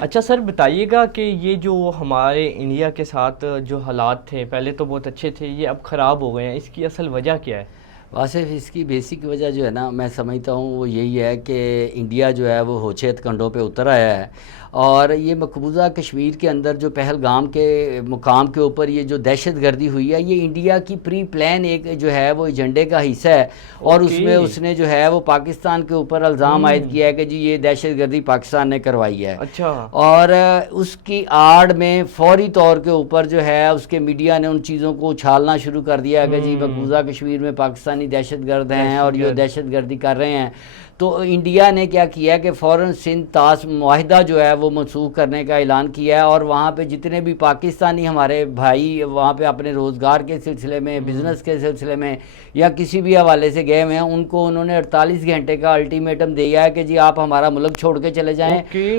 اچھا سر بتائیے گا کہ یہ جو ہمارے انڈیا کے ساتھ جو حالات تھے پہلے تو بہت اچھے تھے، یہ اب خراب ہو گئے ہیں، اس کی اصل وجہ کیا ہے؟ واصف اس کی بیسک وجہ جو ہے نا، میں سمجھتا ہوں وہ یہی ہے کہ انڈیا جو ہے وہ ہوچیت کنڈوں پہ اتر آیا ہے، اور یہ مقبوضہ کشمیر کے اندر جو پہلگام کے مقام کے اوپر یہ جو دہشت گردی ہوئی ہے، یہ انڈیا کی پری پلان ایک جو ہے وہ ایجنڈے کا حصہ ہے، اور اس میں اس نے جو ہے وہ پاکستان کے اوپر الزام عائد کیا ہے کہ جی یہ دہشت گردی پاکستان نے کروائی ہے۔ اچھا۔ اور اس کی آڑ میں فوری طور کے اوپر جو ہے اس کے میڈیا نے ان چیزوں کو اچھالنا شروع کر دیا کہ جی مقبوضہ کشمیر میں پاکستانی دہشت گرد ہیں اور یہ دہشت گردی کر رہے ہیں۔ تو انڈیا نے کیا کیا کہ فوراً سندھ طاس معاہدہ جو ہے وہ منسوخ کرنے کا اعلان کیا ہے، اور وہاں پہ جتنے بھی پاکستانی ہمارے بھائی وہاں پہ اپنے روزگار کے سلسلے میں، بزنس کے سلسلے میں یا کسی بھی حوالے سے گئے ہوئے ہیں، ان کو انہوں نے 48 گھنٹے کا الٹیمیٹم دیا ہے کہ جی آپ ہمارا ملک چھوڑ کے چلے جائیں،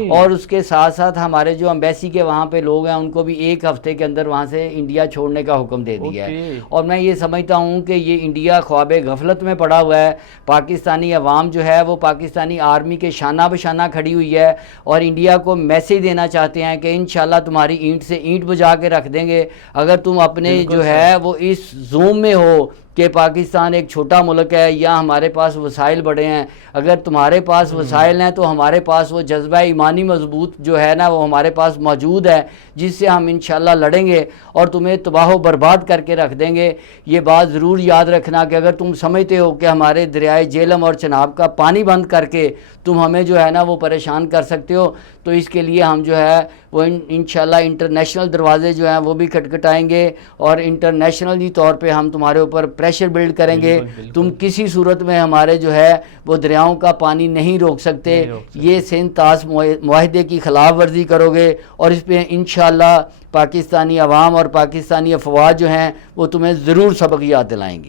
اور اس کے ساتھ ساتھ ہمارے جو امبیسی کے وہاں پہ لوگ ہیں ان کو بھی 1 ہفتے کے اندر وہاں سے انڈیا چھوڑنے کا حکم دے دیا ہے۔ اور میں یہ سمجھتا ہوں کہ یہ انڈیا خواب غفلت میں پڑا ہوا ہے، پاکستانی عوام جو ہے وہ پاکستانی آرمی کے شانہ بشانہ کھڑی ہوئی ہے، اور انڈیا کو میسیج دینا چاہتے ہیں کہ انشاءاللہ تمہاری اینٹ سے اینٹ بجا کے رکھ دیں گے اگر تم اپنے جو ہے وہ اس زوم میں ہو کہ پاکستان ایک چھوٹا ملک ہے یا ہمارے پاس وسائل بڑے ہیں۔ اگر تمہارے پاس وسائل ہیں تو ہمارے پاس وہ جذبہ ایمانی مضبوط جو ہے نا وہ ہمارے پاس موجود ہے، جس سے ہم انشاءاللہ لڑیں گے اور تمہیں تباہ و برباد کر کے رکھ دیں گے۔ یہ بات ضرور یاد رکھنا کہ اگر تم سمجھتے ہو کہ ہمارے دریائے جہلم اور چناب کا پانی بند کر کے تم ہمیں جو ہے نا وہ پریشان کر سکتے ہو، تو اس کے لیے ہم جو ہے وہ انشاءاللہ انٹرنیشنل دروازے جو ہیں وہ بھی کھٹکھٹائیں گے، اور انٹرنیشنلی طور پہ ہم تمہارے اوپر پریشر بلڈ کریں گے۔ تم کسی صورت میں ہمارے جو ہے وہ دریاؤں کا پانی نہیں روک سکتے، یہ سندھ طاس معاہدے کی خلاف ورزی کرو گے، اور اس پہ انشاءاللہ پاکستانی عوام اور پاکستانی افواج جو ہیں وہ تمہیں ضرور سبق یاد دلائیں گی۔